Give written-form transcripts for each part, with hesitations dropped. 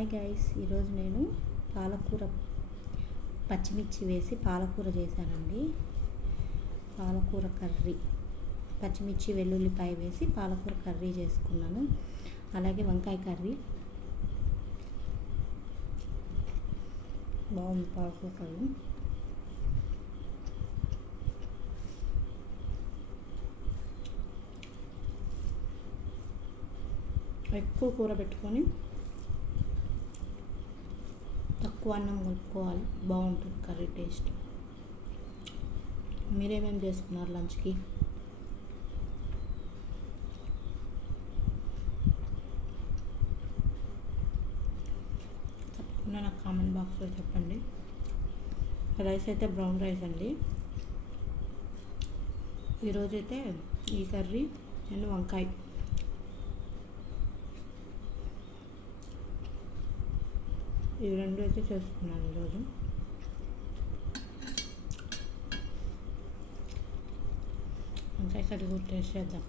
Hi guys, ఈరోజు నేను పాలకూర పచ్చిమిర్చి వేసి పాలకూర చేశానండి. పాలకూర కర్రీ, పచ్చిమిర్చి వెల్లుల్లిపాయ వేసి పాలకూర కర్రీ చేసుకున్నాను. అలాగే వంకాయ కర్రీ బాగుంది. పాలకూర కర్రీ ఎక్కువ కూర పెట్టుకొని తక్కువ అన్నం కలుపుకోవాలి, బాగుంటుంది కర్రీ టేస్ట్. మీరేమేమి చేసుకున్నారు లంచ్కి? తప్పకుండా నాకు కామెంట్ బాక్స్లో చెప్పండి. రైస్ అయితే బ్రౌన్ రైస్ అండి. ఈరోజైతే ఈ కర్రీ నేను వంకాయ ఇవి రెండు అయితే చేసుకున్నాను ఈరోజు. వంకాయ కర్రీ కూడా టేస్ట్ చేద్దాం.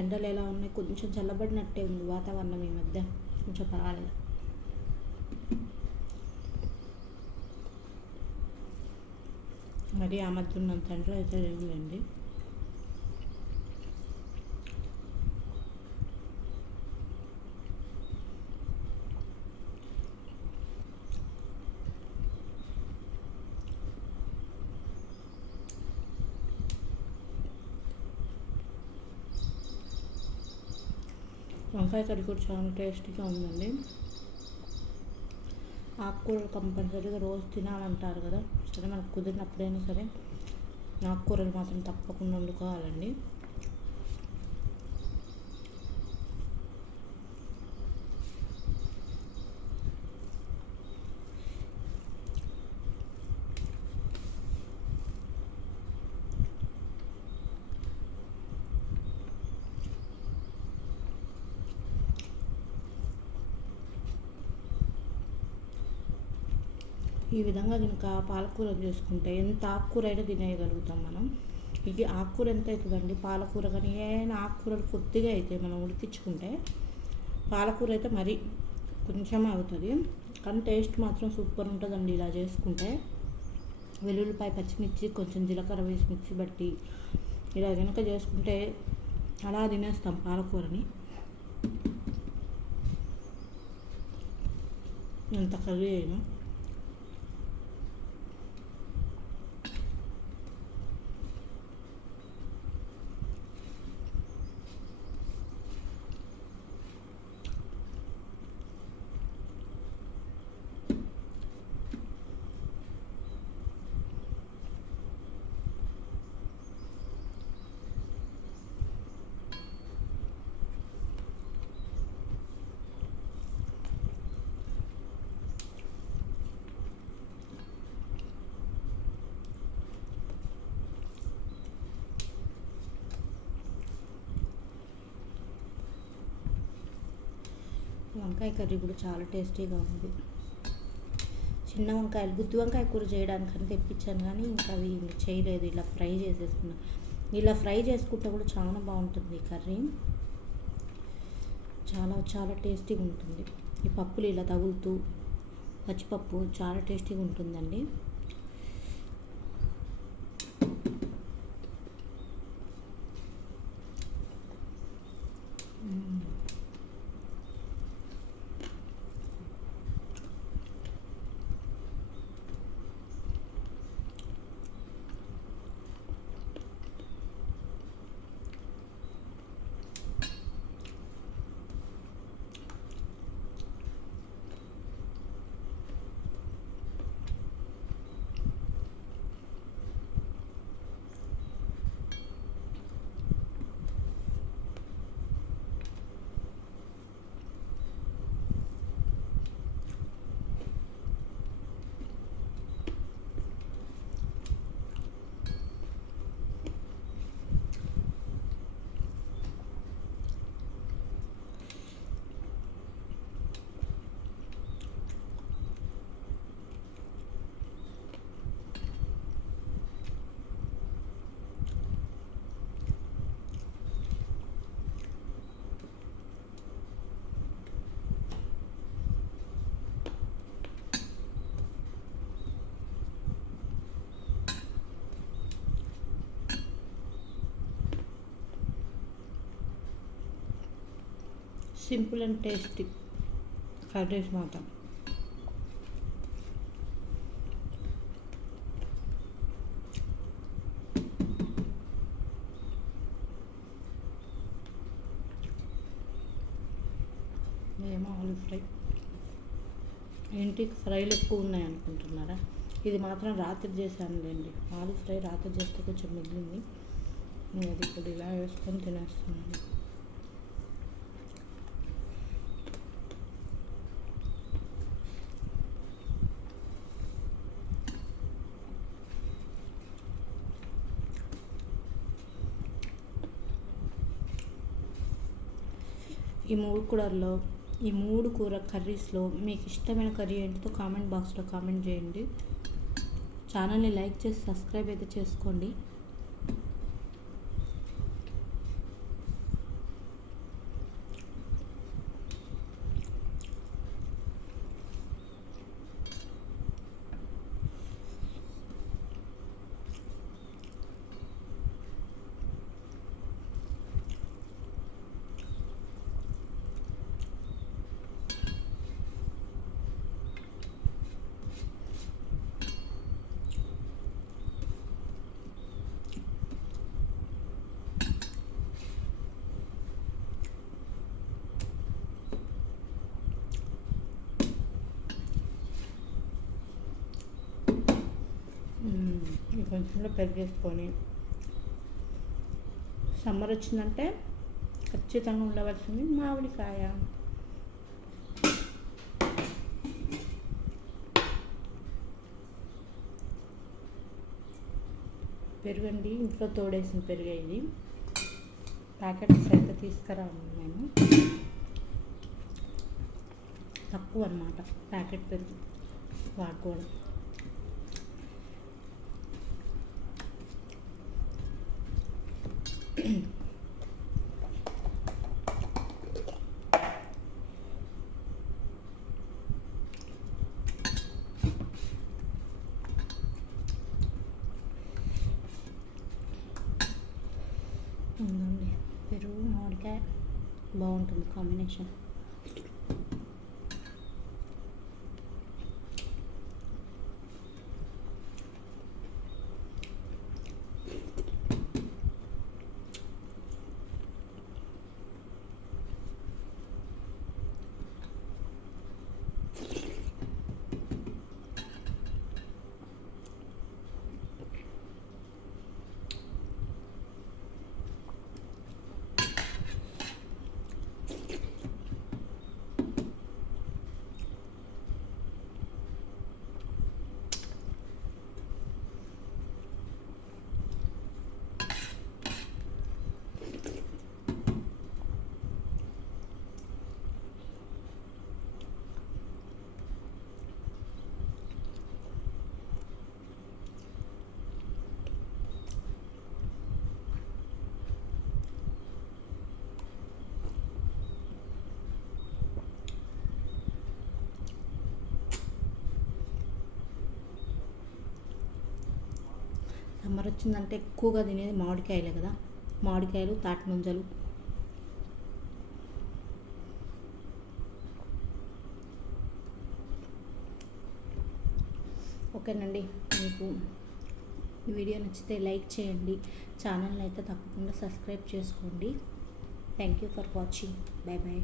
ఎండలు ఎలా ఉన్నాయి? కొంచెం చల్లబడినట్టే ఉంది వాతావరణం ఈ మధ్య, కొంచెం పర్వాలేదు. మరి ఆ మధ్య ఉన్నంత ఎండలో అయితే లేదండి. వంకాయ కర్రీ కూడా చాలా టేస్టీగా ఉందండి. ఆకుకూరలు కంపల్సరీగా రోజు తినాలంటారు కదా, సరే మనకు కుదిరినప్పుడైనా సరే ఆకుకూరలు మాత్రం తప్పకుండా వండుకోవాలండి. ఈ విధంగా కనుక పాలకూర చేసుకుంటే ఎంత ఆకుకూర అయినా తినేయగలుగుతాం మనం. ఇది ఆకుకూర ఎంత అవుతుందండి, పాలకూర కానీ ఏమైనా ఆకుకూరలు కొద్దిగా అయితే మనం ఉడికించుకుంటే, పాలకూర అయితే మరీ కొంచెం అవుతుంది కానీ టేస్ట్ మాత్రం సూపర్ ఉంటుందండి ఇలా చేసుకుంటే. వెల్లుల్లిపాయ, పచ్చిమిర్చి, కొంచెం జీలకర్ర వేసి మిక్సీ బట్టి ఇలా కనుక చేసుకుంటే అలా తినేస్తాం పాలకూరని. ఎంత కర్రీ అయినా వంకాయ కర్రీ కూడా చాలా టేస్టీగా ఉంది. చిన్న వంకాయలు, గుత్తి వంకాయ కూర చేయడానికని తెప్పించాను కానీ ఇంకా అవి చేయలేదు. ఇలా ఫ్రై చేసేసుకున్నాను. ఇలా ఫ్రై చేసుకుంటే కూడా చాలా బాగుంటుంది ఈ కర్రీ, చాలా చాలా టేస్టీగా ఉంటుంది. ఈ పప్పులు ఇలా తగులుతూ పచ్చిపప్పు చాలా టేస్టీగా ఉంటుందండి. సింపుల్ అండ్ టేస్టీ కర్రీస్ మాత్రం. ఏమో ఆలు ఫ్రై ఏంటి, ఫ్రైలు ఎక్కువ ఉన్నాయి అనుకుంటున్నారా? ఇది మాత్రం రాత్రి చేశానులేండి. ఆలు ఫ్రై రాత్రి చేస్తే కొంచెం మిగిలింది. అది ఇప్పుడు ఇలా వేసుకొని తినేస్తున్నాను. ఈ మూడు కూర కర్రీస్లో మీకు ఇష్టమైన కర్రీ ఏంటితో కామెంట్ బాక్స్లో కామెంట్ చేయండి. ఛానల్ని లైక్ చేసి సబ్స్క్రైబ్ అయితే చేసుకోండి. కొంచెంలో పెరిగేసుకొని, సమ్మర్ వచ్చిందంటే ఖచ్చితంగా ఉండవలసింది మామిడికాయ. పెరుగండి, ఇంట్లో తోడేసిన పెరుగు. ఇది ప్యాకెట్స్ అయితే తీసుకురాము మేము, తక్కువ అన్నమాట ప్యాకెట్ పెరుగు వాడుకోవడం. ఉందండి, పెరుగు మామిడికాయ బాగుంటుంది కాంబినేషన్. సమ్మర్ వచ్చిందంటే ఎక్కువగా తినేది మామిడికాయలే కదా, మామిడికాయలు, తాటి ముంజలు. ఓకేనండి, మీకు ఈ వీడియో నచ్చితే లైక్ చేయండి, ఛానల్ని అయితే తప్పకుండా సబ్స్క్రైబ్ చేసుకోండి. Thank you for watching. Bye bye.